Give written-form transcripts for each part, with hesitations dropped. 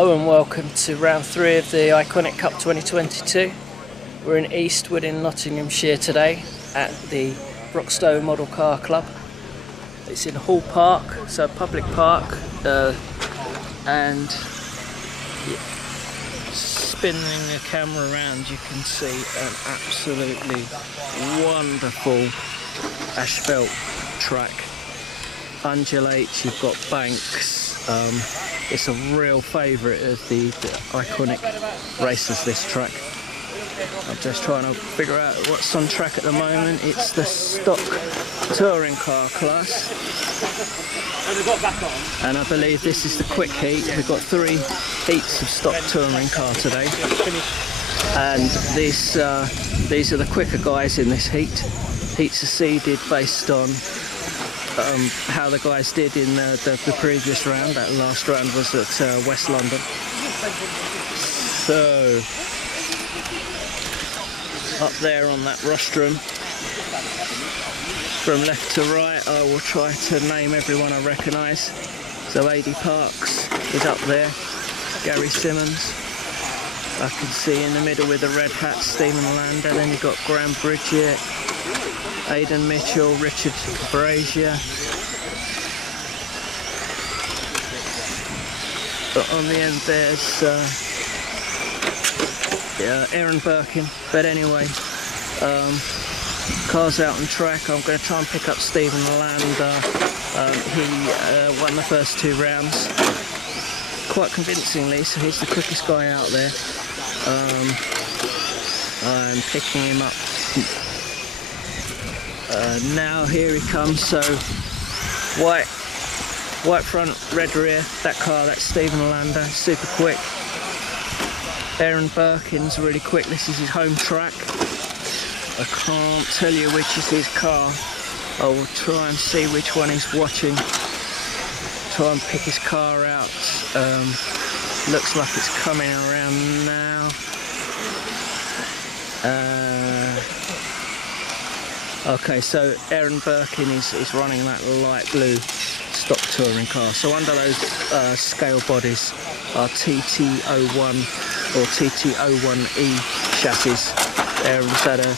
Hello and welcome to round 3 of the Iconic Cup 2022. We're in Eastwood in Nottinghamshire today at the Broxtowe Model Car Club. It's in Hall Park, so a public park, and spinning the camera around you can see an absolutely wonderful asphalt track. Undulates, you've got banks. It's a real favourite of the Iconic racers, this track. I'm just trying to figure out what's on track at the moment. It's the stock touring car class. And I believe this is the quick heat. We've got 3 heats of stock touring car today. And these are the quicker guys in this heat. Heats are seeded based on how the guys did in the previous round. That last round was at West London. So up there on that rostrum, from left to right, I will try to name everyone I recognise. So AD Parks is up there, Gary Simmons. I can see in the middle with the red hat, Stephen Lander. Then you've got Graham Bridget, Aidan Mitchell, Richard Brazier. But on the end there's Aaron Birkin. But anyway, cars out on track. I'm going to try and pick up Stephen Lander. He won the first 2 rounds quite convincingly, so he's the quickest guy out there. I'm picking him up now. Here he comes. So white front, red rear. That car, that's Stephen Lander, super quick. Aaron Birkin's really quick. This is his home track. I can't tell you which is his car. I will try and see which one he's watching. Try and pick his car out. Looks like it's coming around now. Okay, so Aaron Birkin is running that light blue stock touring car. So under those scale bodies are TT01 or TT01E chassis. Aaron's had a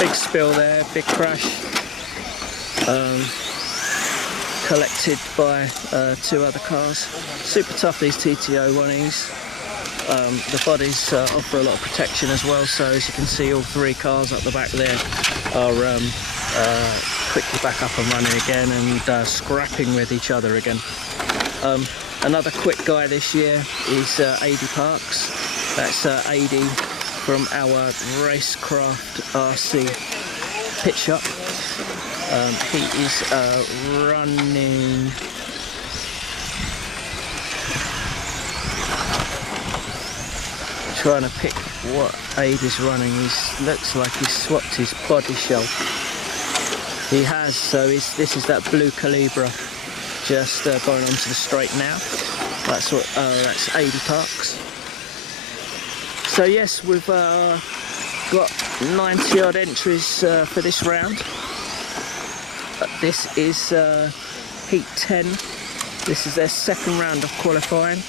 big spill there, big crash, collected by 2 other cars. Super tough, these TT01Es. The bodies offer a lot of protection as well, so as you can see, all 3 cars up the back there are quickly back up and running again and scrapping with each other again. Another quick guy this year is AD Parks. That's AD from our Racecraft RC pit shop. He is running trying to pick what Aid is running. He looks like he's swapped his body shell. He has, so this is that blue Calibra just going onto the straight now. That's what that's 80 Parks. So yes, we've got 90 odd entries for this round. This is Heat 10. This is their 2nd round of qualifying.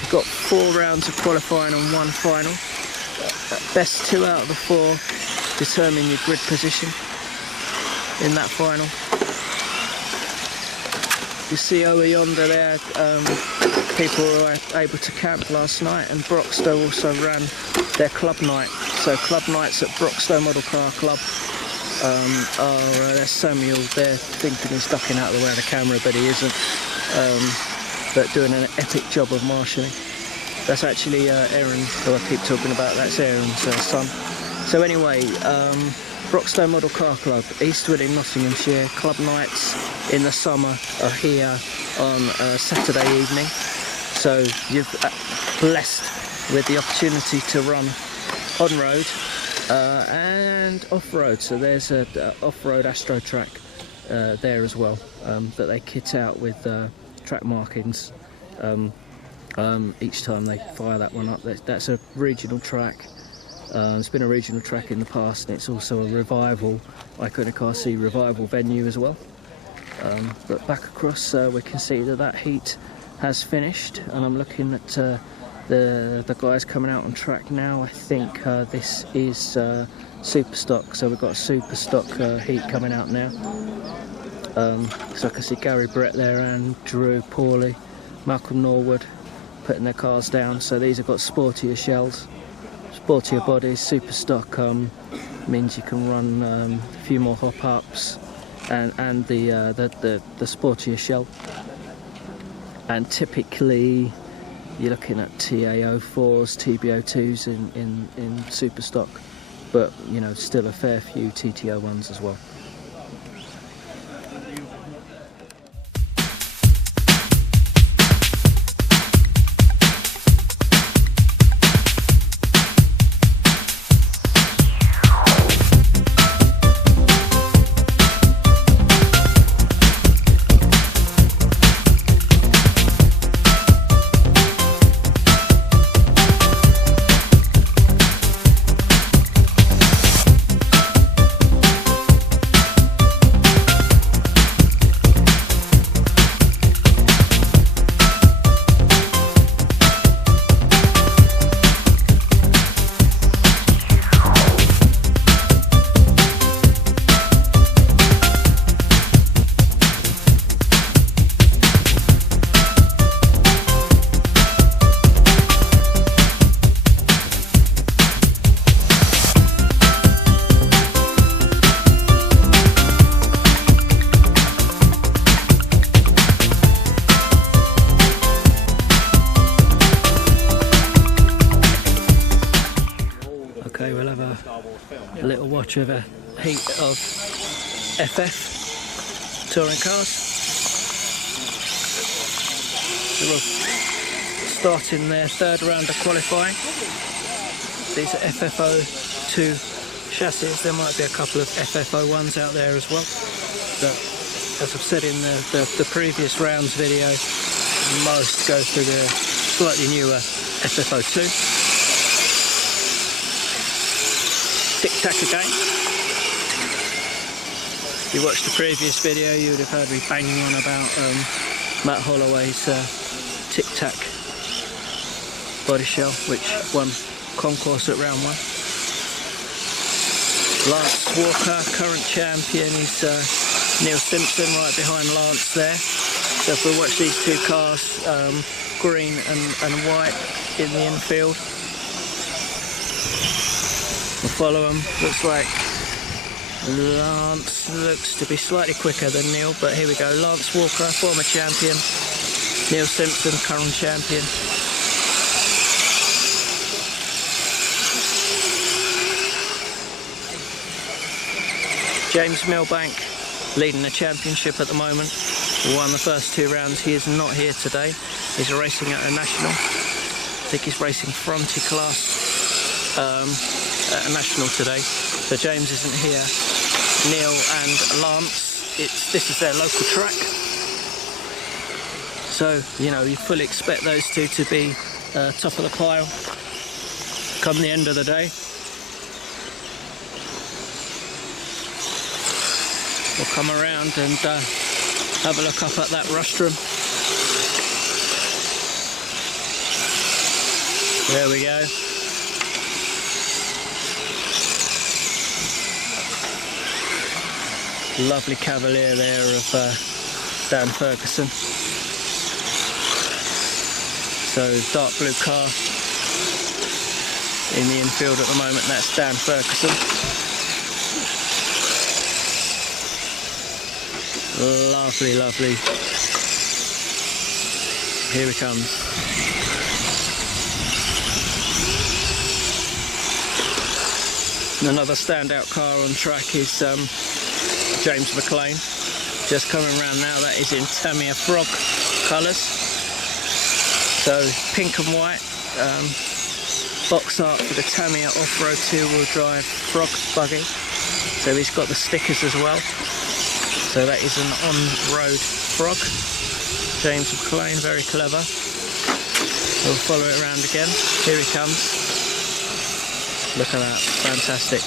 We've got 4 rounds of qualifying and 1 final. Best 2 out of the 4 determine your grid position in that final. You see over yonder there, people were able to camp last night, and Broxtowe also ran their club night. So club nights at Broxtowe Model Car Club there's Samuel there thinking he's ducking out of the way of the camera, but he isn't. But doing an epic job of marshalling. That's actually Aaron, who I keep talking about. That's Aaron's son. So anyway, Broxtowe Model Car Club, Eastwood in Nottinghamshire. Club nights in the summer are here on Saturday evening. So you're blessed with the opportunity to run on-road and off-road. So there's an off-road Astro track there as well that they kit out with track markings each time they fire that one up. That's a regional track. It's been a regional track in the past, and it's also a revival, IconicRC revival venue as well. But back across we can see that heat has finished, and I'm looking at the guys coming out on track now. I think this is super stock, so we've got a super stock heat coming out now. So I can see Gary Brett there, and Drew Pawley, Malcolm Norwood putting their cars down. So these have got sportier shells, sportier bodies. Super stock means you can run a few more hop ups, and the sportier shell. And typically you're looking at TA04s, TB02s in super stock, but you know, still a fair few TT01s as well. Okay, we'll have a little watch of a heat of FF touring cars. So we'll start in their third round of qualifying. These are FF02 chassis. There might be a couple of FF01s out there as well. But as I've said in the previous rounds video, most go through the slightly newer FF02. Tic-tac again. If you watched the previous video, you would have heard me banging on about Matt Holloway's tic-tac body shell, which won concourse at round 1. Lance Walker, current champion, is Neil Simpson right behind Lance there. So if we watch these two cars, green and white in the infield, we'll follow them. Looks like Lance looks to be slightly quicker than Neil, but here we go. Lance Walker, former champion. Neil Simpson, current champion. James Milbank leading the championship at the moment. Won the first 2 rounds. He is not here today. He's racing at a national. I think he's racing Fronty class at a national today. So James isn't here. Neil and Lance, this is their local track. So, you know, you fully expect those two to be top of the pile come the end of the day. We'll come around and have a look up at that rostrum. There we go. Lovely Cavalier there of Dan Ferguson. So dark blue car in the infield at the moment, that's Dan Ferguson. Lovely, lovely. Here he comes. Another standout car on track is James McLean. Just coming around now, that is in Tamiya Frog colours. So pink and white, box art for the Tamiya off-road 2-wheel drive Frog buggy. So he's got the stickers as well. So that is an on-road Frog. James McLean, very clever. We'll follow it around again. Here he comes. Look at that, fantastic.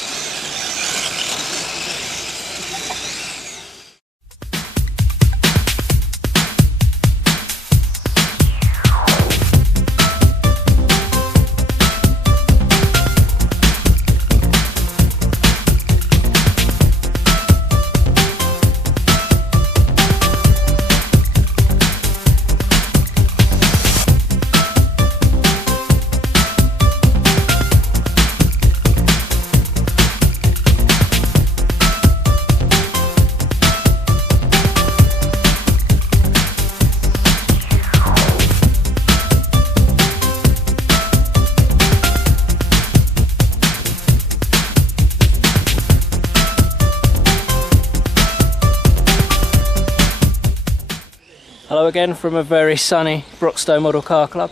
Hello again from a very sunny Broxtowe Model Car Club.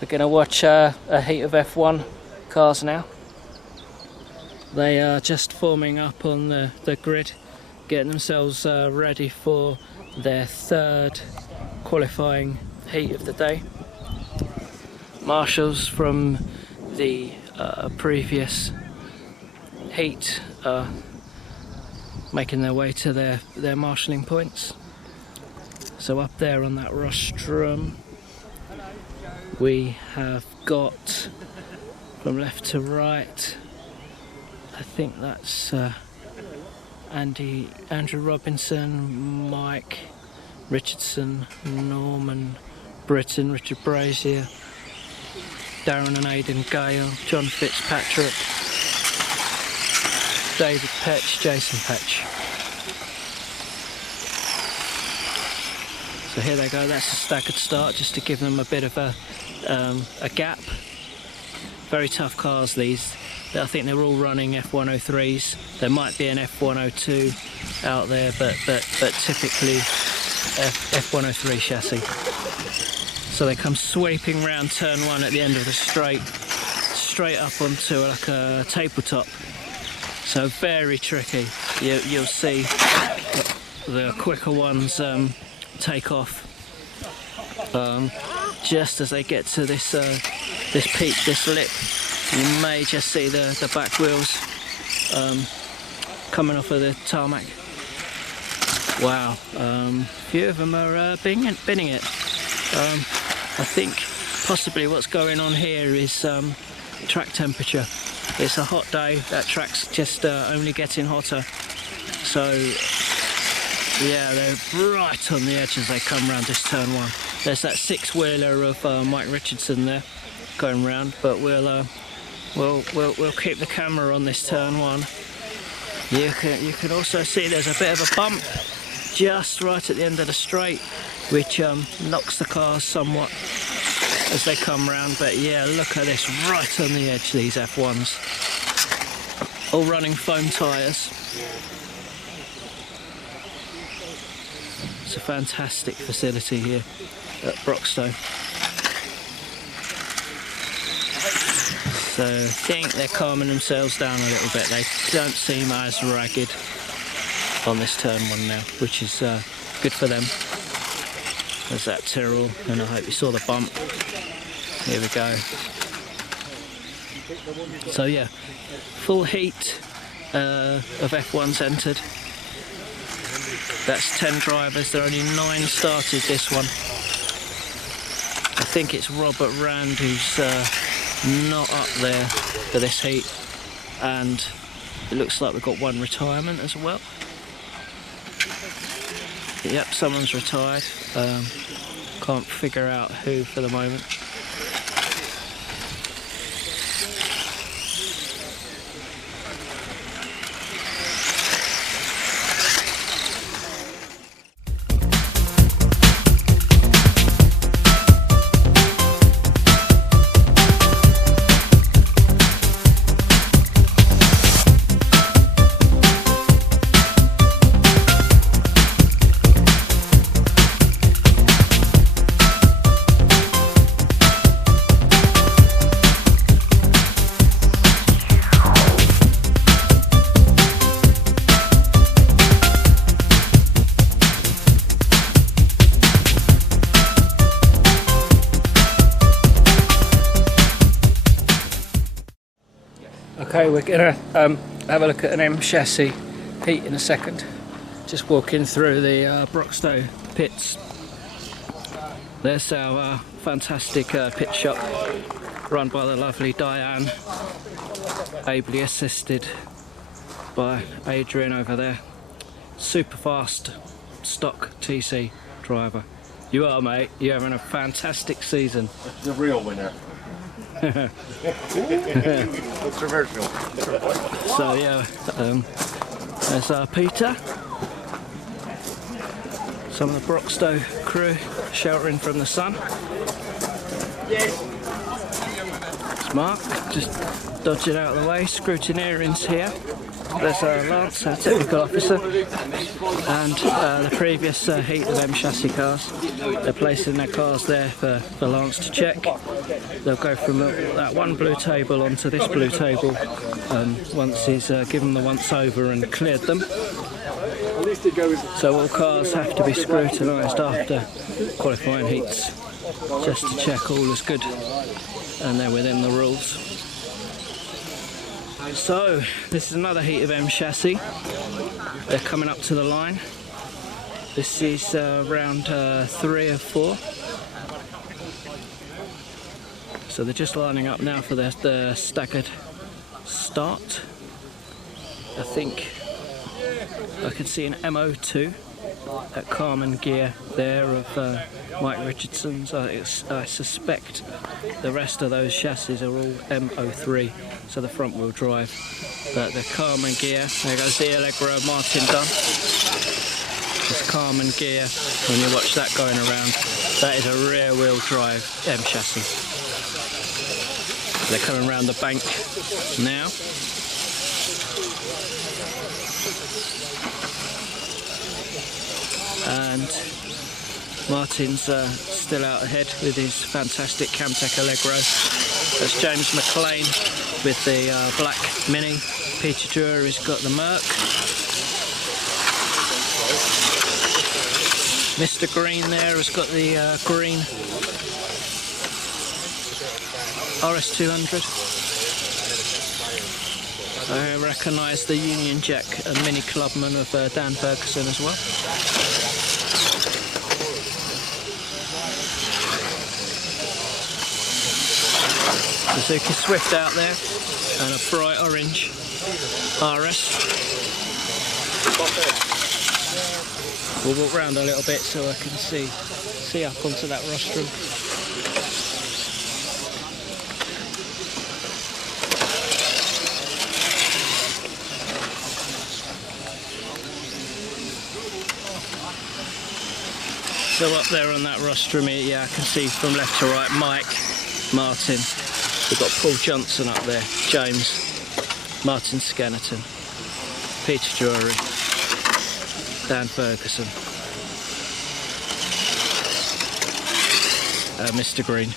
We're going to watch a heat of F1 cars now. They are just forming up on the grid, getting themselves ready for their third qualifying heat of the day. Marshals from the previous heat are making their way to their marshalling points. So up there on that rostrum we have got, from left to right, I think that's Andrew Robinson, Mike Richardson, Norman Britton, Richard Brazier, Darren and Aidan Gale, John Fitzpatrick, David Petch, Jason Petch. So here they go, that's a staggered start just to give them a bit of a gap. Very tough cars these. I think they're all running F103s. There might be an F102 out there, but typically F103 chassis. So they come sweeping round turn one at the end of the straight up onto like a tabletop. So very tricky. You'll see the quicker ones take off just as they get to this peak, this lip. You may just see the back wheels coming off of the tarmac. Wow, a few of them are binning it. I think possibly what's going on here is track temperature. It's a hot day, that track's just only getting hotter. So yeah, they're right on the edge as they come round this turn one. There's that six-wheeler of Mike Richardson there going round, but we'll keep the camera on this turn one. You can also see there's a bit of a bump just right at the end of the straight, which knocks the cars somewhat as they come round. But yeah, look at this, right on the edge, these F1s. All running foam tyres. It's a fantastic facility here at Broxtowe. So I think they're calming themselves down a little bit. They don't seem as ragged on this turn one now, which is good for them. There's that Tyrrell, and I hope you saw the bump. Here we go. So yeah, full heat of F1's entered. That's 10 drivers, there are only 9 started this one. I think it's Robert Rand who's not up there for this heat, and it looks like we've got one retirement as well. Yep, someone's retired. Can't figure out who for the moment. Okay, we're gonna have a look at an M chassis heat in a second. Just walking through the Broxtowe pits. There's our fantastic pit shop, run by the lovely Diane, ably assisted by Adrian over there. Super fast stock TC driver. You are, mate. You're having a fantastic season. The real winner. Controversial. So yeah, there's our Peter. Some of the Broxtowe crew sheltering from the sun. It's Mark, just dodging out of the way, scrutineering's here. There's Lance, our technical officer, and the previous heat of M chassis cars. They're placing their cars there for Lance to check. They'll go from that one blue table onto this blue table once he's given the once over and cleared them. So all cars have to be scrutinised after qualifying heats, just to check all is good and they're within the rules. So this is another heat of M chassis. They're coming up to the line. This is round 3 of 4. So they're just lining up now for the staggered start. I think I can see an MO2 at Carmen gear there of Mike Richardson's. I suspect the rest of those chassis are all MO3, so the front wheel drive. But the Carmen gear, there goes the Allegro Martin Dunn. This Carmen gear, when you watch that going around, that is a rear wheel drive M chassis. They're coming around the bank now. And Martin's still out ahead with his fantastic Camtech Allegro. That's James McLean with the black Mini. Peter Drury's got the Merc. Mr. Green there has got the green RS200. I recognise the Union Jack and Mini Clubman of Dan Ferguson as well. Suzuki Swift out there and a bright orange RS. We'll walk round a little bit so I can see up onto that rostrum. So up there on that rostrum, yeah, I can see from left to right Mike, Martin. We've got Paul Johnson up there, James, Martin Scannatton, Peter Drury, Dan Ferguson, Mr. Green.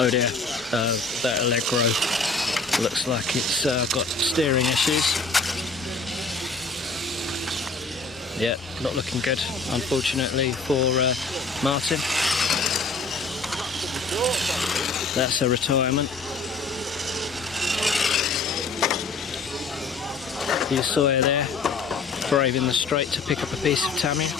Oh dear, that Allegro looks like it's got steering issues. Yeah, not looking good, unfortunately, for Martin. That's a retirement. You saw her there, braving the straight to pick up a piece of Tamiya.